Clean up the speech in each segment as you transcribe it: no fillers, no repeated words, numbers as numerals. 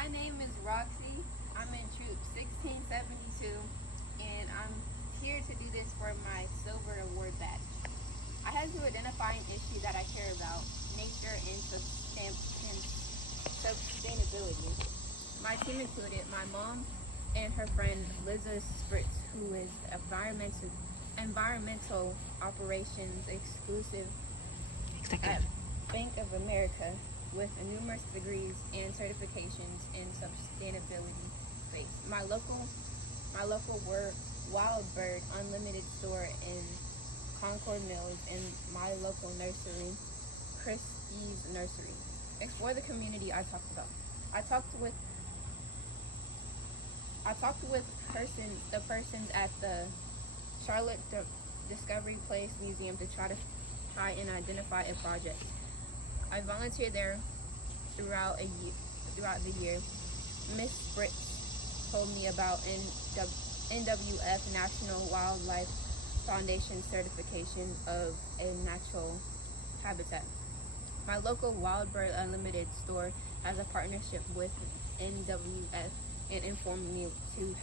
My name is Roxy. I'm in Troop 1672, and I'm here to do this for my Silver Award badge. I had to identify an issue that I care about, nature and sustainability. My team included my mom and her friend Liza Spritz, who is environmental operations exclusive at Bank of America with numerous degrees and certifications in sustainability space. My local Wild Bird Unlimited store in Concord Mills, and my local nursery, Christie's Nursery. Explore the community I talked about. I talked with the persons at the Charlotte Discovery Place Museum to try and identify a project. I volunteered there throughout the year. Miss Spritz told me about NWF National Wildlife Foundation certification of a natural habitat. My local Wild Bird Unlimited store has a partnership with NWF and informed me to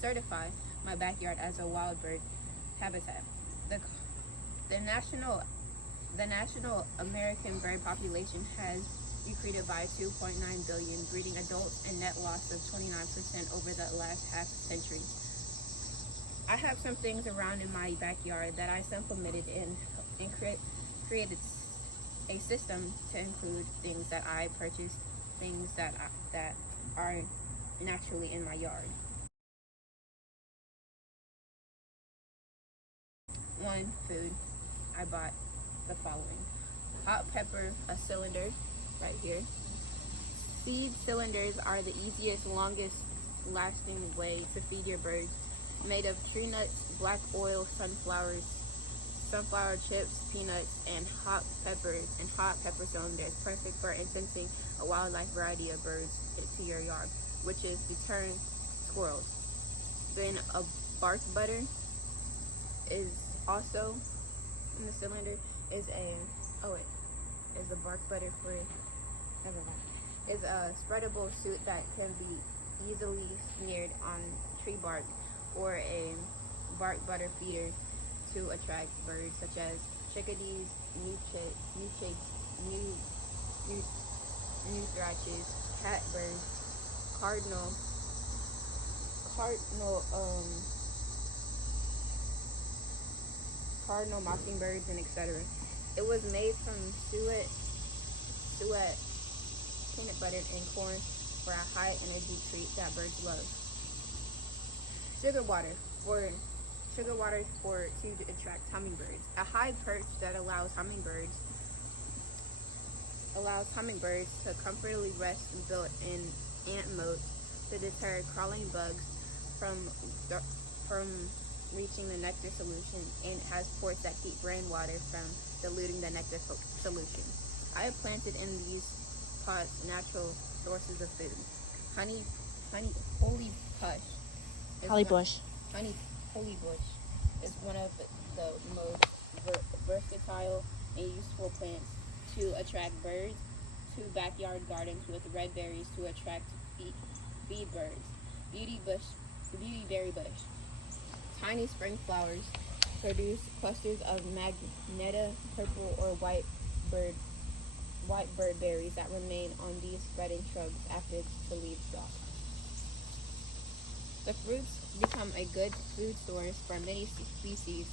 certify my backyard as a wild bird habitat. The national American bird population has decreased by 2.9 billion, breeding adults and net loss of 29% over the last half century. I have some things around in my backyard that I implemented and created a system to include things that I purchased, things that are naturally in my yard. 1. Food. I bought the following: hot pepper, a cylinder right here. Seed cylinders are the easiest, longest lasting way to feed your birds. Made of tree nuts, black oil, sunflower chips, peanuts, and hot peppers and hot pepper cylinders, perfect for infusing a wildlife variety of birds to your yard, which is deterring squirrels. Then a bark butter is also in the cylinder. Is the bark butter for never mind. Is a spreadable suit that can be easily smeared on tree bark, or a bark butter feeder to attract birds such as chickadees, new thrashes, catbirds, cardinal mockingbirds, and etc. It was made from suet, peanut butter, and corn for a high energy treat that birds love. Sugar water to attract hummingbirds. A high perch that allows hummingbirds to comfortably rest and built in ant moats to deter crawling bugs from reaching the nectar solution, and has ports that keep rainwater from diluting the nectar solution. I have planted in these pots natural sources of food. Holy bush is one of the most versatile and useful plants to attract birds. To backyard gardens with red berries to attract feed birds. Beautyberry bush. Tiny spring flowers produce clusters of magenta, purple, or white bird berries that remain on these spreading shrubs after the leaves drop. The fruits become a good food source for many species,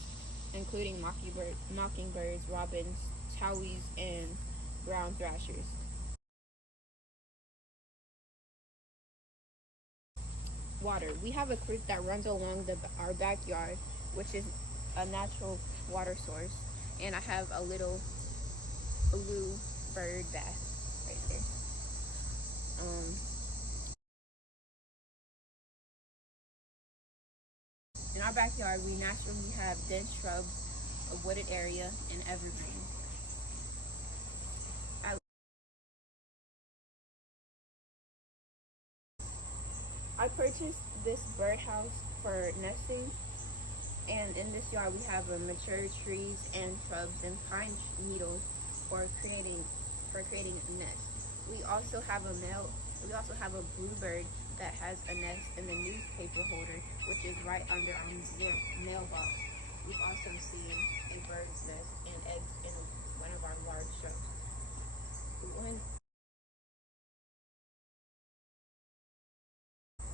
including mockingbirds, robins, towhees, and brown thrashers. Water. We have a creek that runs along our backyard, which is a natural water source, and I have a little blue bird bath right here. In our backyard, we naturally have dense shrubs, a wooded area, and evergreens. I purchased this birdhouse for nesting, and in this yard we have mature trees and shrubs and pine needles for creating a nest. We also have a We also have a bluebird that has a nest in the newspaper holder, which is right under their mailbox. We've also seen a bird's nest and eggs in one of our large shrubs.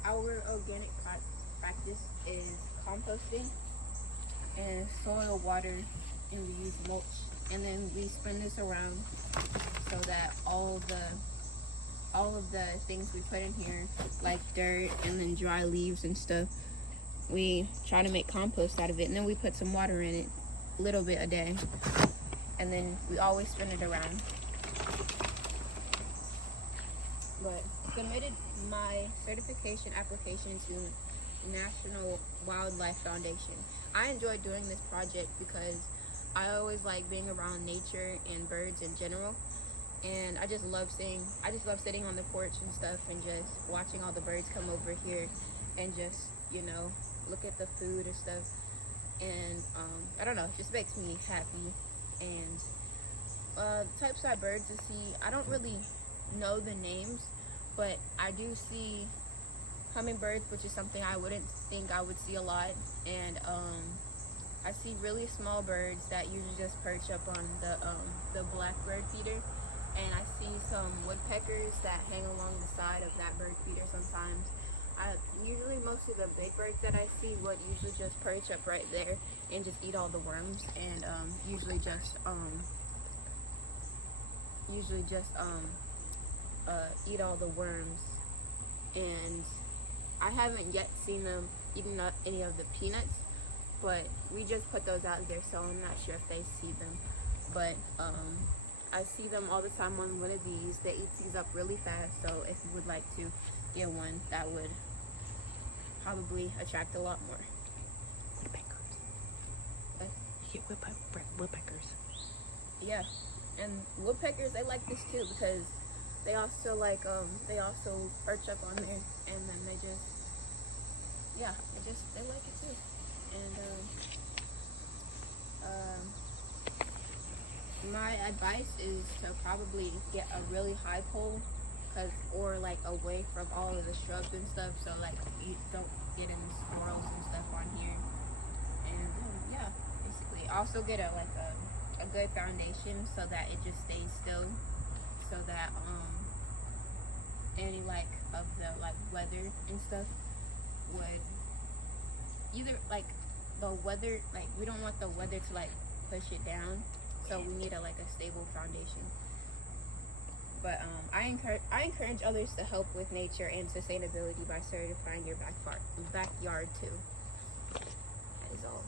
Our organic practice is composting and soil, water, and we use mulch. And then we spin this around so that all of the things we put in here, like dirt and then dry leaves and stuff, we try to make compost out of it. And then we put some water in it, a little bit a day. And then we always spin it around. But submitted my certification application to National Wildlife Foundation. I enjoy doing this project because I always like being around nature and birds in general. And I just love sitting on the porch and stuff and just watching all the birds come over here and just, look at the food and stuff. And I don't know, it just makes me happy. And types of birds to see, I don't really know the names, but I do see hummingbirds, which is something I wouldn't think I would see a lot. And I see really small birds that usually just perch up on the blackbird feeder. And I see some woodpeckers that hang along the side of that bird feeder sometimes. Usually most of the big birds that I see would usually just perch up right there and just eat all the worms, and usually just eat all the worms. And I haven't yet seen them eating up any of the peanuts, but we just put those out there, so I'm not sure if they see them. But I see them all the time on one of these. They eat these up really fast, so if you would like to get one, that would probably attract a lot more. Woodpeckers. You get woodpeckers. Yeah, and woodpeckers, they like this too because they also perch up on there, and then they like it too. And my advice is to probably get a really high pole, or like away from all of the shrubs and stuff, so like you don't get any squirrels and stuff on here. And yeah, basically also get a good foundation so that it just stays still, so that any of the weather and stuff would either the weather, we don't want the weather to push it down, so we need a stable foundation. But I encourage others to help with nature and sustainability by certifying your backyard too. That is all.